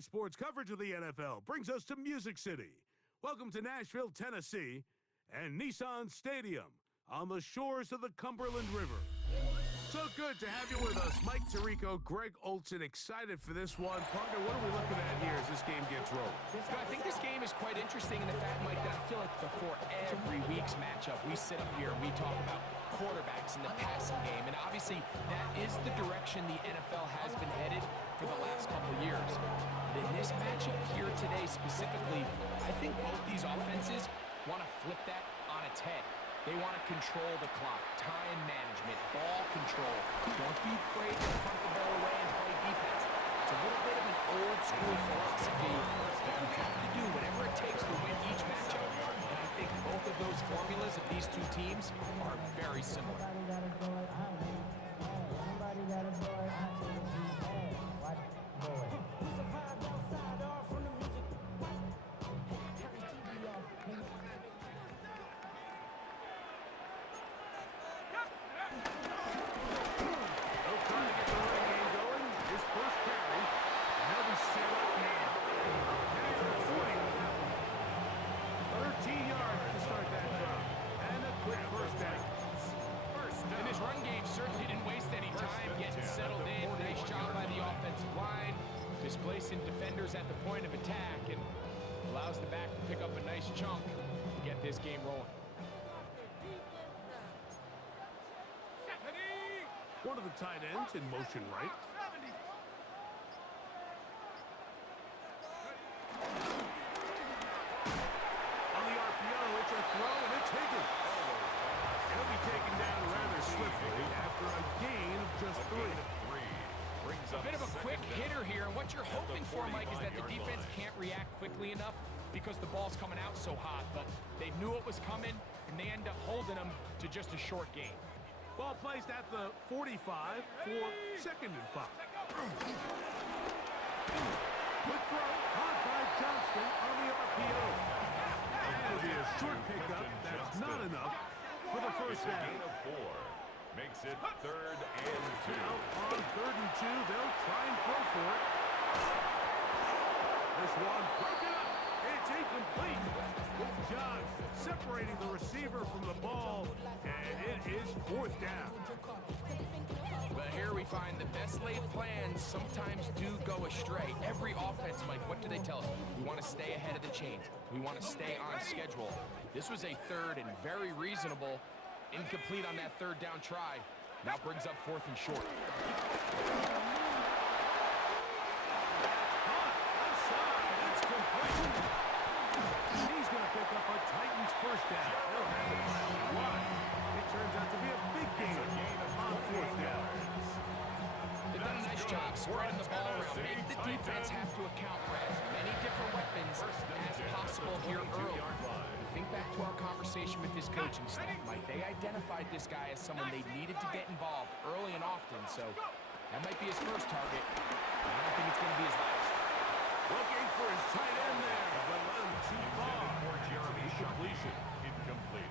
Today's sports coverage of the NFL brings us to Music City. Welcome to Nashville, Tennessee, and Nissan Stadium on the shores of the Cumberland River. So good to have you with us. Mike Tirico, Greg Olson, excited for this one. Partner, what are we looking at here as this game gets rolling? I think this game is quite interesting in the fact, Mike, that I feel like before every week's matchup, we sit up here and we talk about quarterbacks in the passing game. And obviously, that is the direction the NFL has been headed for the last couple of years. But in this matchup here today specifically, I think both these offenses want to flip that on its head. They want to control the clock, time management, ball control. Don't be afraid to punt the ball away and play defense. It's a little bit of an old-school philosophy that you have to do whatever it takes to win each matchup. And I think both of those formulas of these two teams are very similar. Displacing defenders at the point of attack and allows the back to pick up a nice chunk to get this game rolling. One of the tight ends in motion right. On the RPO, it's a throw and it's taken. He'll be taken down rather swiftly after a gain of just 3. A bit of a quick hitter here, and what you're hoping for, Mike, is that the defense can't react quickly enough because the ball's coming out so hot, but they knew it was coming, and they end up holding them to just a short gain. Ball placed at the 45 for 2nd and 5. Quick throw, caught by Johnston on the RPO. And it'll be a short pickup. That's not enough for the first down. Makes it 3rd and 2. Now on 3rd and 2, they'll try and throw for it. This one broken up. It's incomplete. Good job separating the receiver from the ball, and it is 4th down. But here we find the best laid plans sometimes do go astray. Every offense, Mike, what do they tell us? We want to stay ahead of the chains. We want to stay on schedule. This was a 3rd and very reasonable. Incomplete on that 3rd down try. Now brings up 4th and short. It's complete. He's going to pick up a Titans first down. They'll have it by 1. It turns out to be a big gain on 4th down. They've done a nice job spreading the ball around. Make the defense have to account for as many different weapons as possible here early. Think back to our conversation with this coaching staff, Mike. They identified this guy as someone they needed to get involved early and often, so that might be his first target. I don't think it's going to be his last. Looking for his tight end there, but a little too far. Incompletion.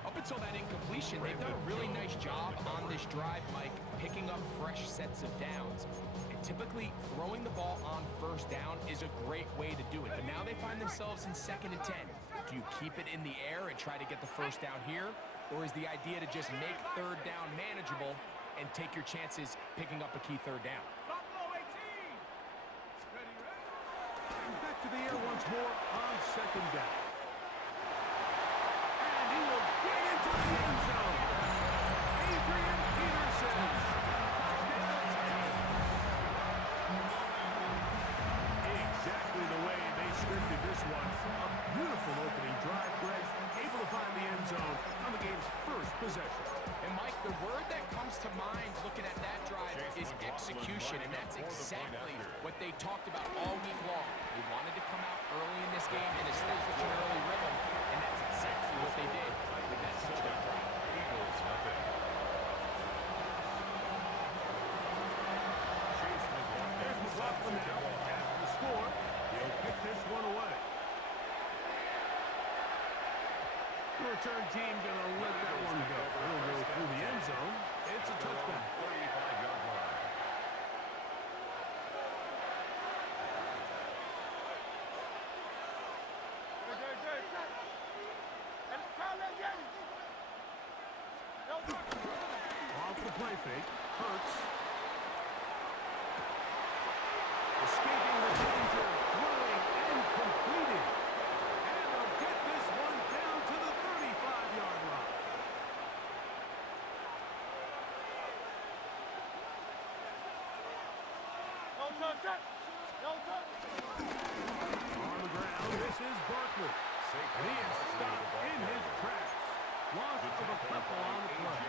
Up until that incompletion, they've done a really nice job on this drive, Mike, picking up fresh sets of downs. And typically, throwing the ball on 1st down is a great way to do it. But now they find themselves in 2nd and 10. Do you keep it in the air and try to get the 1st down here? Or is the idea to just make 3rd down manageable and take your chances picking up a key 3rd down? Back to the air once more on 2nd down. And he will get into the end zone. Adrian Peterson. Exactly the way they scripted this one. A beautiful opening drive, Greg. Able to find the end zone on the game's first possession. And Mike, the word that comes to mind looking at that drive is execution, and that's exactly what they talked about all week long. They wanted to come out early in this game and establish an early rhythm, and that's exactly what they did with that touchdown drive. Eagles nothing. There's McLaughlin now after the score. He'll pick this one away. The return team going to let that one go. He'll go through the end zone. It's a touchdown. 35-yard line. fake. Hurts. Escaping the danger. Throwing and completing. And they'll get this one down to the 35-yard line. On the ground, this is Barkley. And he is stopped in his tracks. Loss of a couple on the play.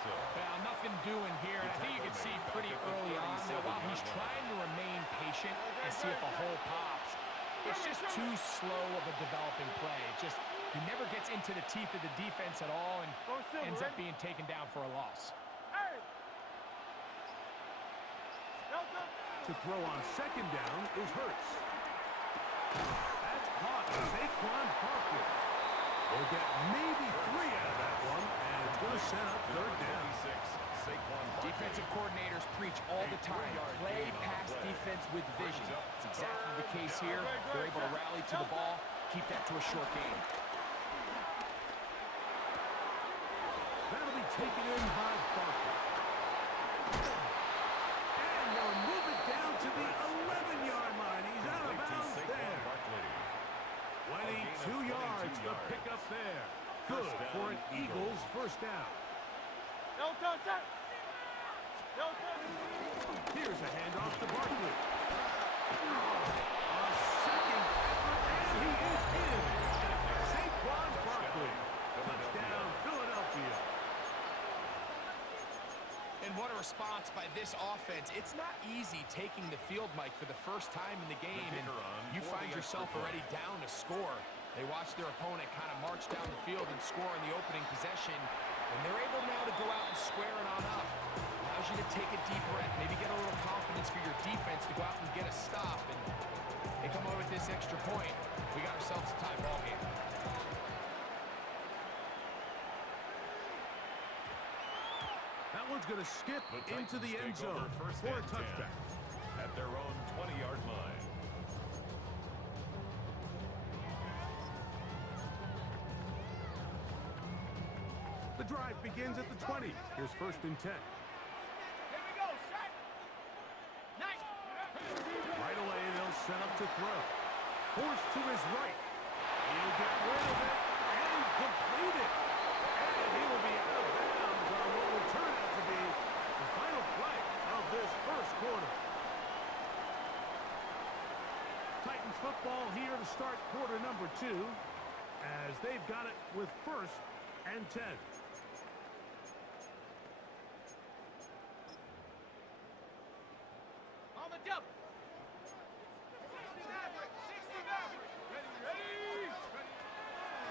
Well, nothing doing here. And I think you can see pretty early on that while he's trying to remain patient and see if a hole pops, it's just too slow of a developing play. He never gets into the teeth of the defense at all and ends up being taken down for a loss. To throw on second down is Hurts. That's caught. Saquon Barkley will get maybe 3 out of that one, and going to set up third down. Defensive coordinators preach all the time, play pass defense with vision. It's exactly the case here. They're able to rally to the ball, keep that to a short game. That'll be taken in by Barkley. And they'll move it down to the 11-yard line. He's out of bounds there. 22 yards, the pickup there. Good for an Eagles first down. Here's a handoff to Barkley. A second effort, and he is in. Saquon Barkley. Touchdown, Philadelphia. And what a response by this offense. It's not easy taking the field, Mike, for the first time in the game, and you find yourself already down to score. They watch their opponent kind of march down the field and score in the opening possession, and they're able now to go out and square it on up. Allows you to take a deep breath, maybe get a little confidence for your defense to go out and get a stop, and they come over with this extra point. We got ourselves a tie ball game. That one's going to skip into the end zone for a touchback. At their own 20-yard line. The drive begins at the 20. Here's first and 10. Right away, they'll set up to throw. Forced to his right. He'll get rid of it and complete it. And he will be out of bounds on what will turn out to be the final play of this first quarter. Titans football here to start quarter number 2 as they've got it with first and 10.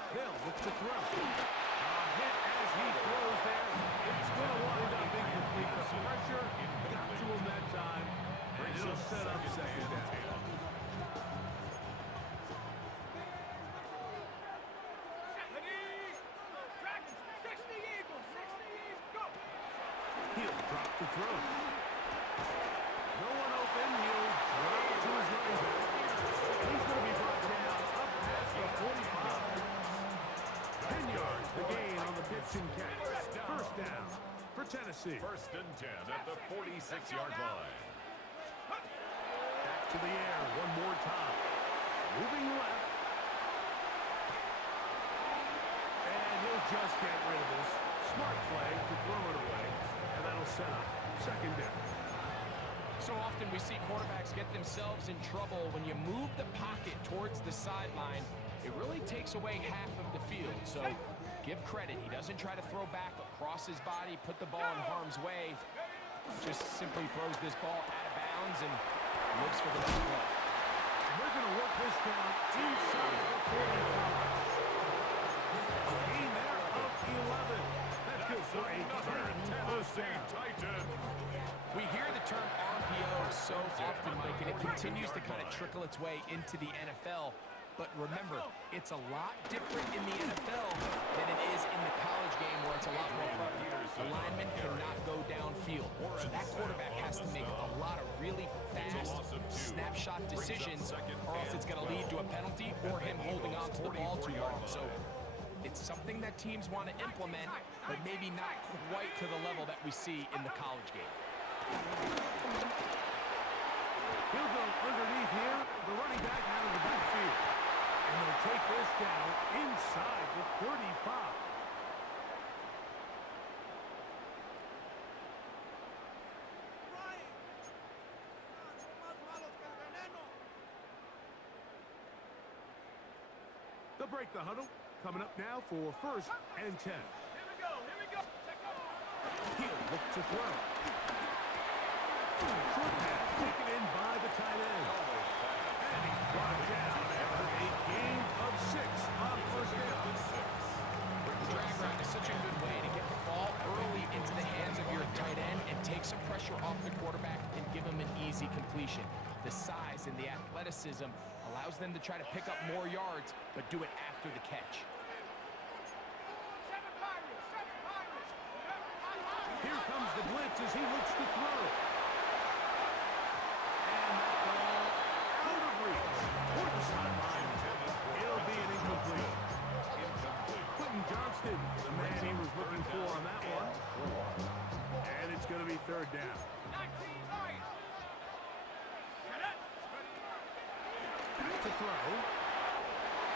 They'll look to throw. A hit as he throws there. It's going to wind up incomplete. The pressure got to him that time, and he'll set up second down. He'll drop to throw. No one open. He'll drive to his running back. He's going to be brought down up past the 45. 10 yards, the gain on the pitch and catch. First down for Tennessee. First and 10 at the 46-yard line. Back to the air one more time. Moving left. And he'll just get rid of this. Smart play to throw it away. And that'll set up second down. So often we see quarterbacks get themselves in trouble when you move the pocket towards the sideline. It really takes away half of the field. So give credit. He doesn't try to throw back across his body, put the ball in harm's way. Just simply throws this ball out of bounds and looks for the next play. And they're going to work this down inside the 45. A gain there of 11. That's good for a Titan first down. We hear the term RPO so often, Mike, and it continues to kind of trickle its way into the NFL. But remember, it's a lot different in the NFL than it is in the college game where it's a lot more prevalent. The lineman cannot go downfield. So that quarterback has to make a lot of really fast snapshot decisions or else it's going to lead to a penalty or him holding on to the ball too long. So It's something that teams want to implement, but maybe not quite to the level that we see in the college game. He'll go underneath here. The running back out of the backfield. And they'll take this down inside the 35. They'll break the huddle. Coming up now for 1st and 10. Here we go. He'll look to throw. Short pass taken in by the tight end. And he's brought down after a gain of 6 on 1st down. The drag route is such a good way to get the ball early into the hands of your tight end and take some pressure off the quarterback and give him an easy completion. The size and the athleticism allows them to try to pick up more yards, but do it after the catch. Here comes the blitz as he looks to throw. And that ball out of reach. Toward the sideline. It'll be an incomplete. Quentin Johnston, the man he was looking for on that one. And it's going to be 3rd down. Back to throw.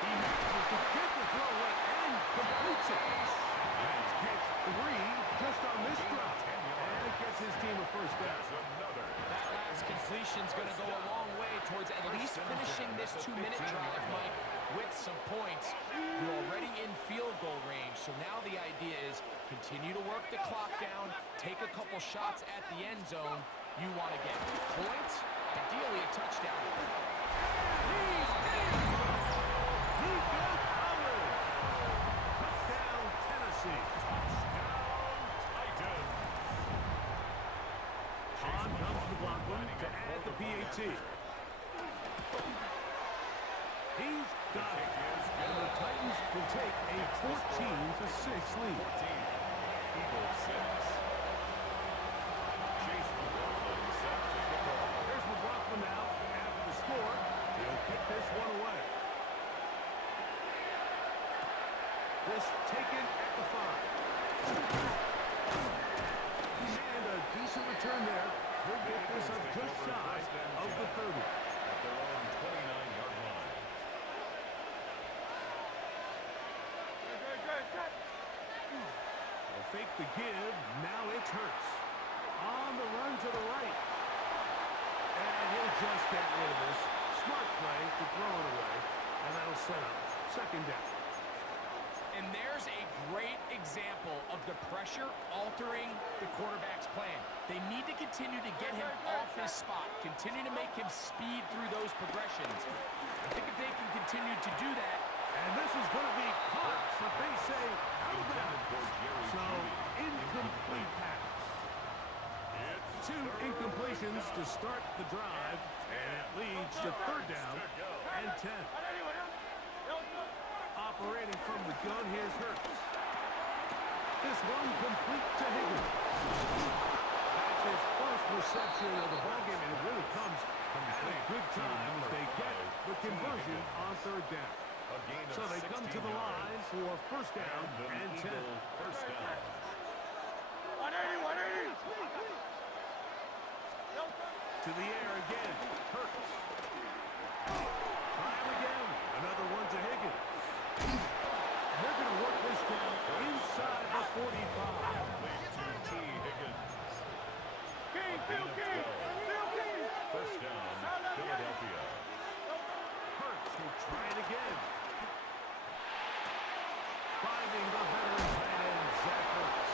He manages to get the throw away and completes it. That's catch 3 just on this drive. And it gets his team a 1st down. That last completion's going to go a long way towards at least finishing this 2-minute drive, Mike, with some points. You're already in field goal range, so now the idea is continue to work the clock down, take a couple shots at the end zone. You want to get points, ideally a touchdown. He's in! He got covered! Touchdown, Tennessee. On comes McLaughlin to add the PAT. He's got it. And the Titans will take a 14-6 lead. There's McLaughlin now after the score. He'll kick this one away. This taken at the 5. And a decent return there. He'll get this up just shy of the 30. At their own 29-yard line. They'll fake the give. Now it's Hurts. On the run to the right. And he'll just get rid of this. Smart play to throw it away. And that'll set up 2nd down. And there's a great example of the pressure altering the quarterback's plan. They need to continue to get him off his spot, continue to make him speed through those progressions. I think if they can continue to do that. And this is going to be caught, but they say out of bounds. So, incomplete pass. 2 incompletions to start the drive, and it leads to 3rd down and 10. Operating from the gun, here's Hurts. This one complete to Higgins. That's his first reception of the ballgame, and it really comes at a good time as they get the conversion on 3rd down. So they come to the line for 1st down and 10. 1st down. 180. To the air again, Hurts. Try him again. Another one to Higgins. They're going to work this down inside the 45. First down, Philadelphia. Hurts will try it again. Finding the veteran tight end, Zach Hurts.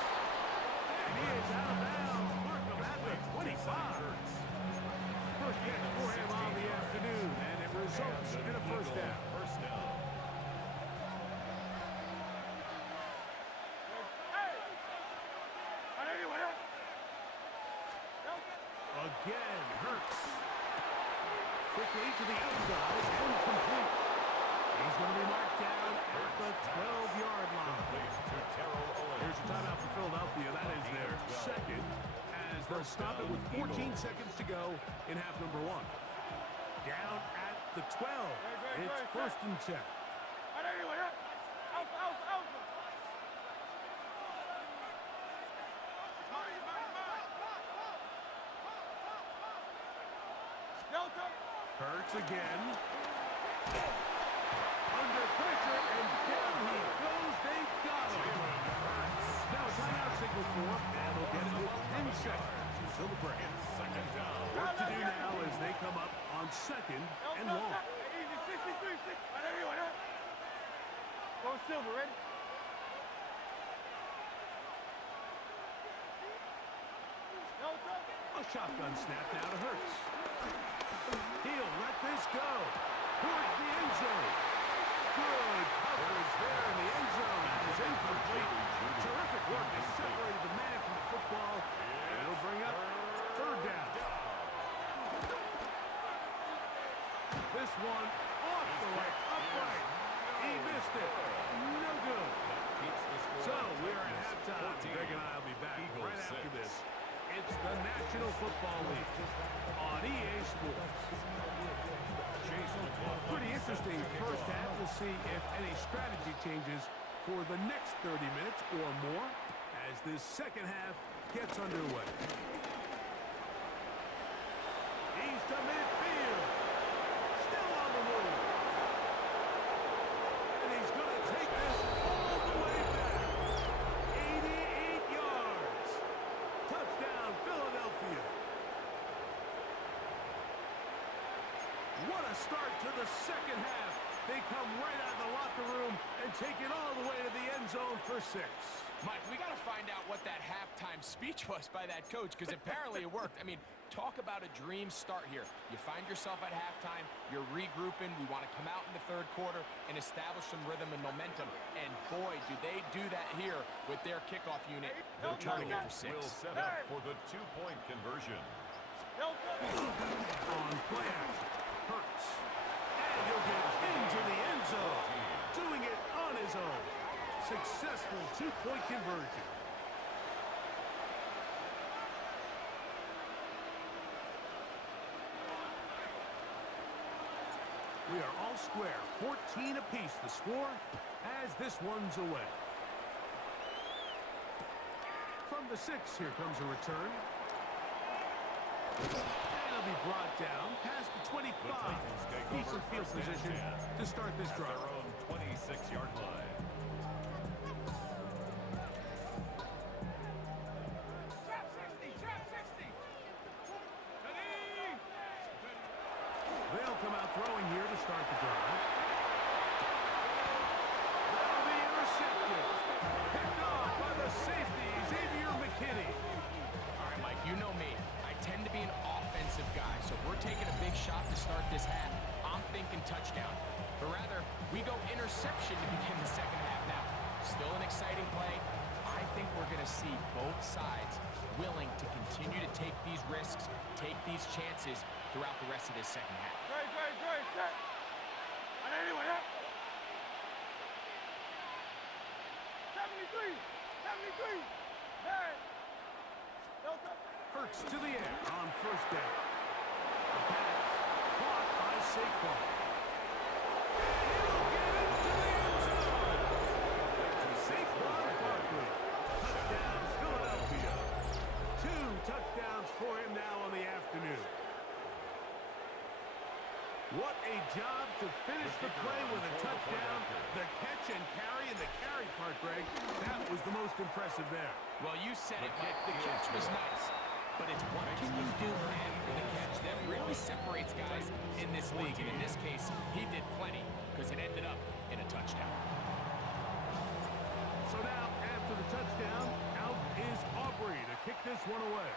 And he is out of bounds. Mark him at the 25. First catch for him on the afternoon, and it results in a 1st down. First down. Again, Hurts. Quickly to the outside and complete. He's going to be marked down at the 12-yard line. Here's your timeout for Philadelphia. That is their 2nd, as they'll stop it with 14 seconds to go in half number 1. Down at the 12. It's 1st and 10. Hurts again. Under pressure, and down he goes. They got him. Now a timeout signal for him, and we'll get it with 10 seconds until the break. Work to do now as they come up on second and long. Go Silver, ready? A shotgun snap now to Hurts. He'll let this go towards the end zone. Good coverage there in the end zone. That is incomplete. Terrific work. They separated the man from the football, and it'll bring up third down. This one off the leg, upright. He missed it. No good. So we are at halftime. Greg and I will be back right after this. It's the National Football League on EA Sports. Pretty interesting first half. We'll see if any strategy changes for the next 30 minutes or more as this second half gets underway. He's to midfield. Still on the move. And he's going to take this all the way back. 88 yards. Touchdown, Philadelphia. What a start to the second half. They come right out of the locker room and take it all the way to the end zone for 6. Mike, we got to find out what that halftime speech was by that coach, because apparently it worked. I mean, talk about a dream start here. You find yourself at halftime, you're regrouping, we want to come out in the third quarter and establish some rhythm and momentum. And boy, do they do that here with their kickoff unit, returning it for 6. Will set up for the two-point conversion. On play action, Hurts. And he'll get into the end zone. Doing it on his own. Successful two-point conversion. We are all square. 14 apiece the score as this one's away. From the 6, here comes a return. And it'll be brought down past the 25. Decent field position to start this drive. Their own 26-yard line. They'll come out throwing here to start the drive. That'll be intercepted. Picked off by the safety, Xavier McKinney. All right, Mike, you know me. I tend to be an offensive guy, so if we're taking a big shot to start this half, I'm thinking touchdown. But rather, we go interception to begin the second half now. Still an exciting play. I think we're going to see both sides willing to continue to take these risks, take these chances throughout the rest of this second half. Great, set. On anyone, up. 73. Hey. Hurts to the air on first down. The pass caught by Saquon. He'll get into the end zone. Saquon Barkley. Touchdown, Philadelphia. 2 touchdowns for him now on the afternoon. What a job to finish the play with a touchdown. The catch and carry, and the carry part, Greg, that was the most impressive there. Well, you said it, Mike. The catch was nice. But it's what can you do after the catch that really separates guys in this league. And in this case, he did plenty because it ended up in a touchdown. So now, after the touchdown, out is Aubrey to kick this one away.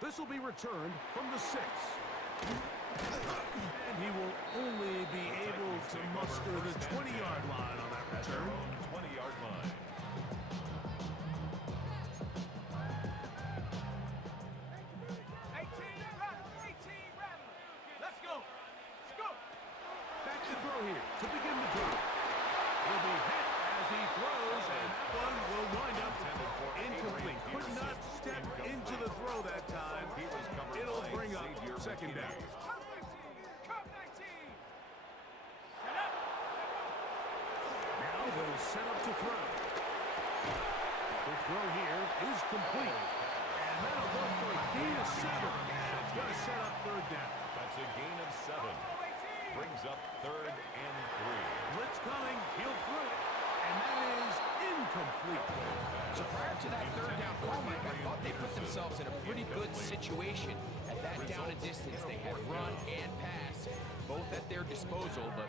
This will be returned from the 6. And he will only be able to muster the 20-yard line on that return. 20-yard line. Let's go. Back to throw here to begin the drive. He'll be hit as he throws, and that one will wind up incomplete. Could not step into the throw that time. It'll bring up second down. Now they'll set up to throw. The throw here is complete. And that'll go for a gain of 7. It's going to set up third down. That's a gain of 7. Brings up 3rd and 3. Blitz coming. He'll throw it. And that is incomplete. So prior to that third down call, Mike, I thought they put themselves in a pretty good situation. At that down and distance, they had run and pass, both at their disposal, but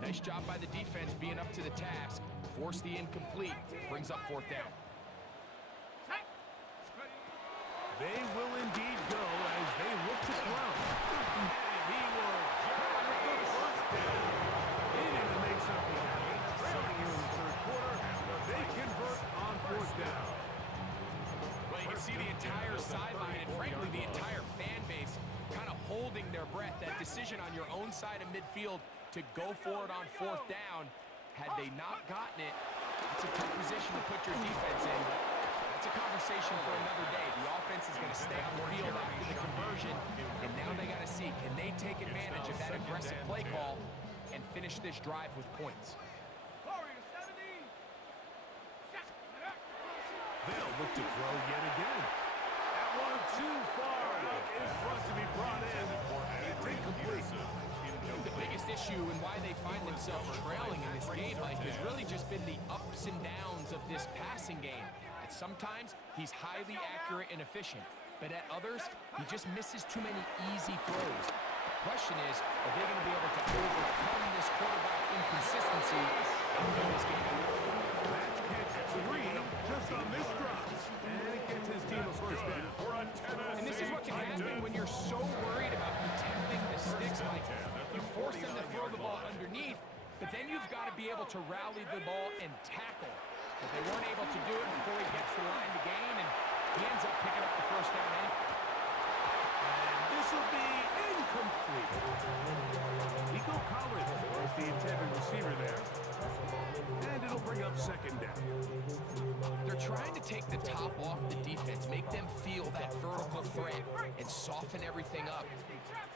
nice job by the defense being up to the task. Force the incomplete. Brings up 4th down. They will indeed go as they look to throw. And he will have the first down. He needed to make something happen. Trailing here in the third quarter. They convert on 4th down. Well, you can see the entire sideline and, frankly, the entire fan base kind of holding their breath. That decision on your own side of midfield to go for it on 4th down, had they not gotten it, it's a tough position to put your defense in. It's a conversation for another day. The offense is going to stay on the field after the conversion, and now they got to see, can they take advantage of that aggressive play call and finish this drive with points? They'll look to throw yet again. That one too far out in front to be brought in. It's incomplete. The biggest issue and why they find themselves trailing in this game, Mike, has really just been the ups and downs of this passing game. At sometimes, he's highly accurate and efficient, but at others, he just misses too many easy throws. The question is, are they going to be able to overcome this quarterback inconsistency and win this game? That's catch 3 just on this drive. And it gets his team a first down. And this is what can happen when you're so worried about protecting the sticks, Mike. You force them to throw the ball underneath, but then you've got to be able to rally the ball and tackle. But they weren't able to do it before he gets the line to gain, and he ends up picking up the first down anyway. And this will be incomplete. Nico Collins was the intended receiver there. And it'll bring up 2nd down. They're trying to take the top off the defense, make them feel that vertical threat, and soften everything up.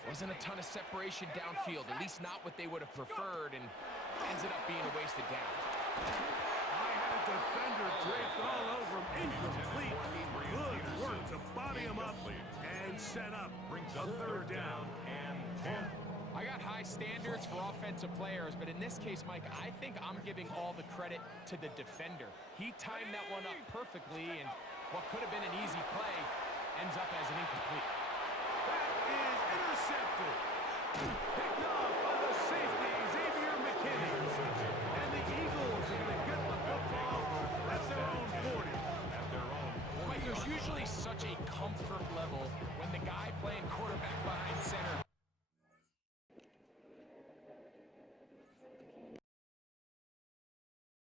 Wasn't a ton of separation downfield, at least not what they would have preferred, and ended up being a wasted down. I had a defender draped all over him. Incomplete. Good work to body him up and set up. Brings up 3rd down and 10. I got high standards for offensive players, but in this case, Mike, I think I'm giving all the credit to the defender. He timed that one up perfectly, and what could have been an easy play ends up as an incomplete. That is intercepted. Picked off by the safety, Xavier McKinney. And the Eagles are going to get the football at their own 40. Mike, there's usually such a comfort level when the guy playing quarterback behind center